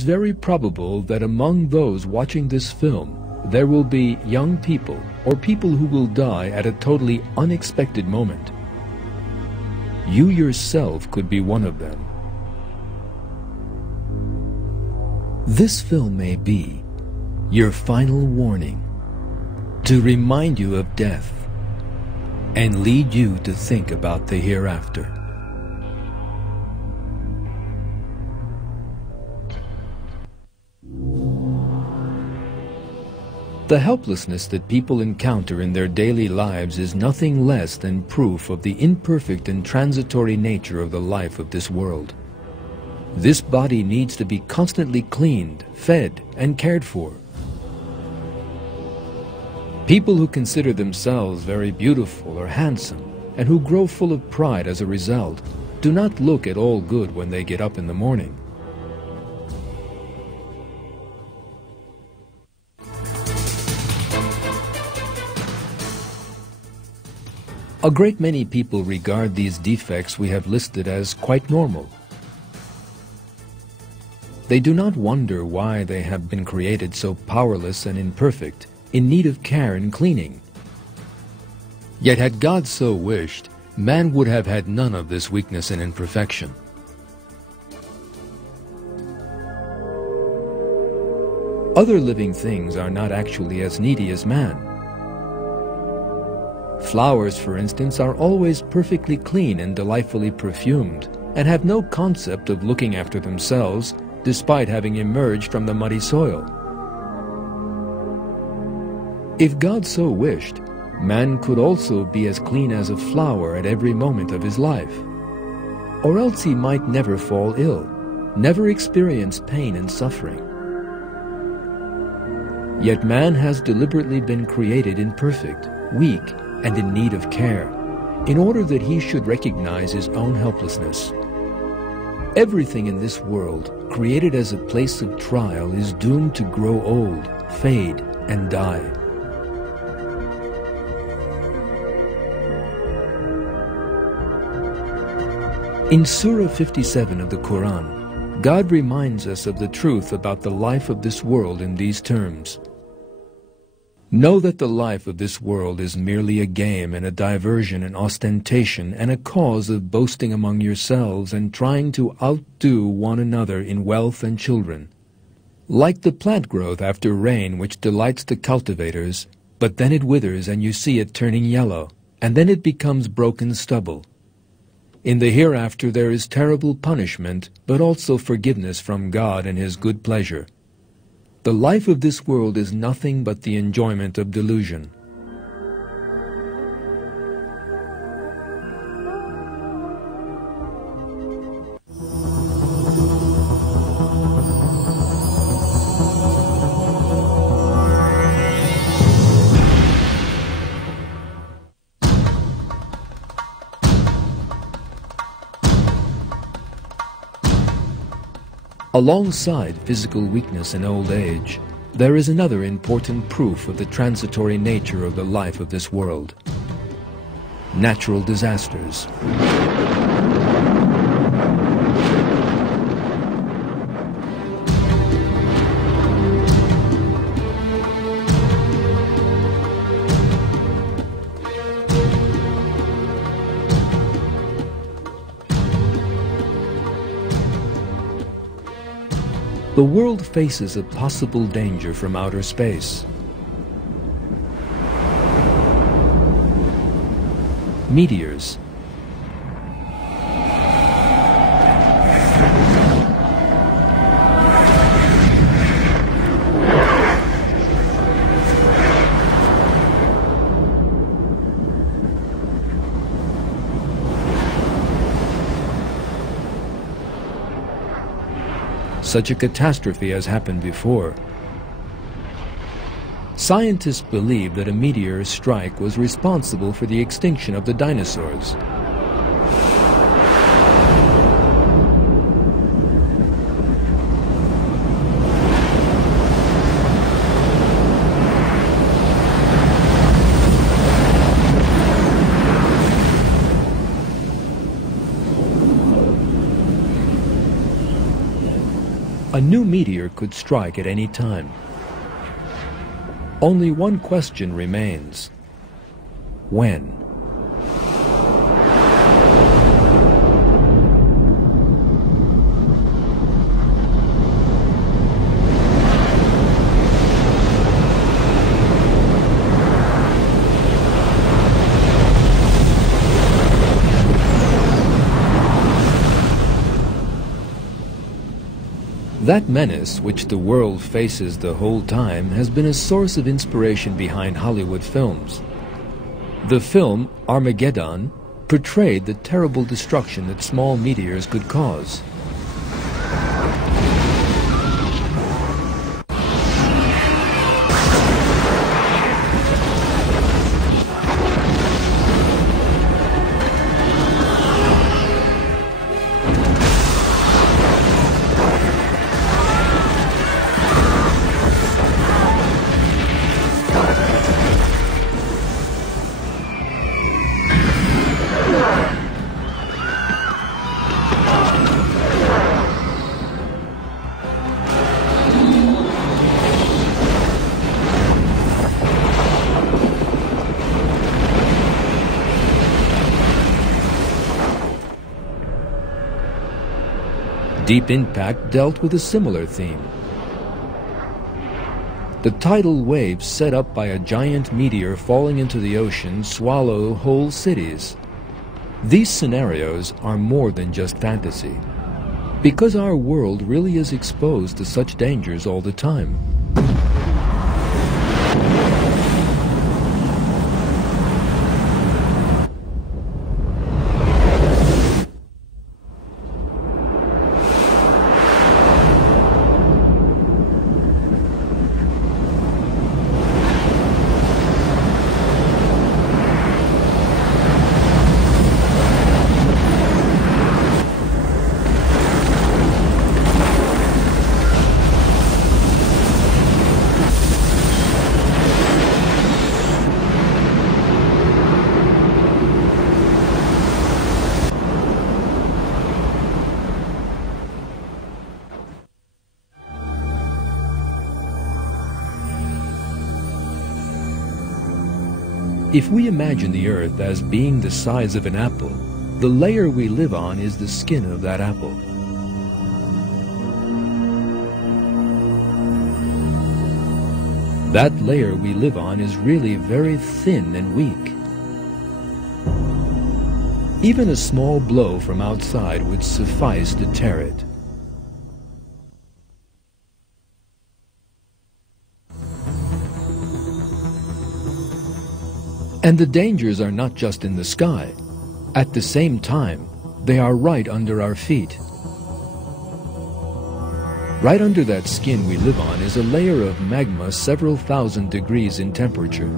It's very probable that among those watching this film, there will be young people or people who will die at a totally unexpected moment. You yourself could be one of them. This film may be your final warning to remind you of death and lead you to think about the hereafter. The helplessness that people encounter in their daily lives is nothing less than proof of the imperfect and transitory nature of the life of this world. This body needs to be constantly cleaned, fed, and cared for. People who consider themselves very beautiful or handsome, and who grow full of pride as a result, do not look at all good when they get up in the morning. A great many people regard these defects we have listed as quite normal. They do not wonder why they have been created so powerless and imperfect, in need of care and cleaning. Yet had God so wished, man would have had none of this weakness and imperfection. Other living things are not actually as needy as man. Flowers, for instance, are always perfectly clean and delightfully perfumed, and have no concept of looking after themselves, despite having emerged from the muddy soil. If God so wished, man could also be as clean as a flower at every moment of his life. Or else he might never fall ill, never experience pain and suffering. Yet man has deliberately been created imperfect, weak, and in need of care, in order that he should recognize his own helplessness. Everything in this world, created as a place of trial, is doomed to grow old, fade, and die. In Surah 57 of the Quran, God reminds us of the truth about the life of this world in these terms. Know that the life of this world is merely a game and a diversion and ostentation and a cause of boasting among yourselves and trying to outdo one another in wealth and children. Like the plant growth after rain which delights the cultivators, but then it withers and you see it turning yellow, and then it becomes broken stubble. In the hereafter there is terrible punishment, but also forgiveness from God and His good pleasure. The life of this world is nothing but the enjoyment of delusion. Alongside physical weakness and old age, there is another important proof of the transitory nature of the life of this world: natural disasters. The world faces a possible danger from outer space. Meteors. Such a catastrophe has happened before. Scientists believe that a meteor strike was responsible for the extinction of the dinosaurs. A A new meteor could strike at any time. Only one question remains: when? That menace which the world faces the whole time has been a source of inspiration behind Hollywood films. The film Armageddon portrayed the terrible destruction that small meteors could cause. Deep Impact dealt with a similar theme. The tidal waves set up by a giant meteor falling into the ocean swallow whole cities. These scenarios are more than just fantasy, because our world really is exposed to such dangers all the time. If we imagine the Earth as being the size of an apple, the layer we live on is the skin of that apple. That layer we live on is really very thin and weak. Even a small blow from outside would suffice to tear it. And the dangers are not just in the sky. At the same time, they are right under our feet. Right under that skin we live on is a layer of magma several thousand degrees in temperature.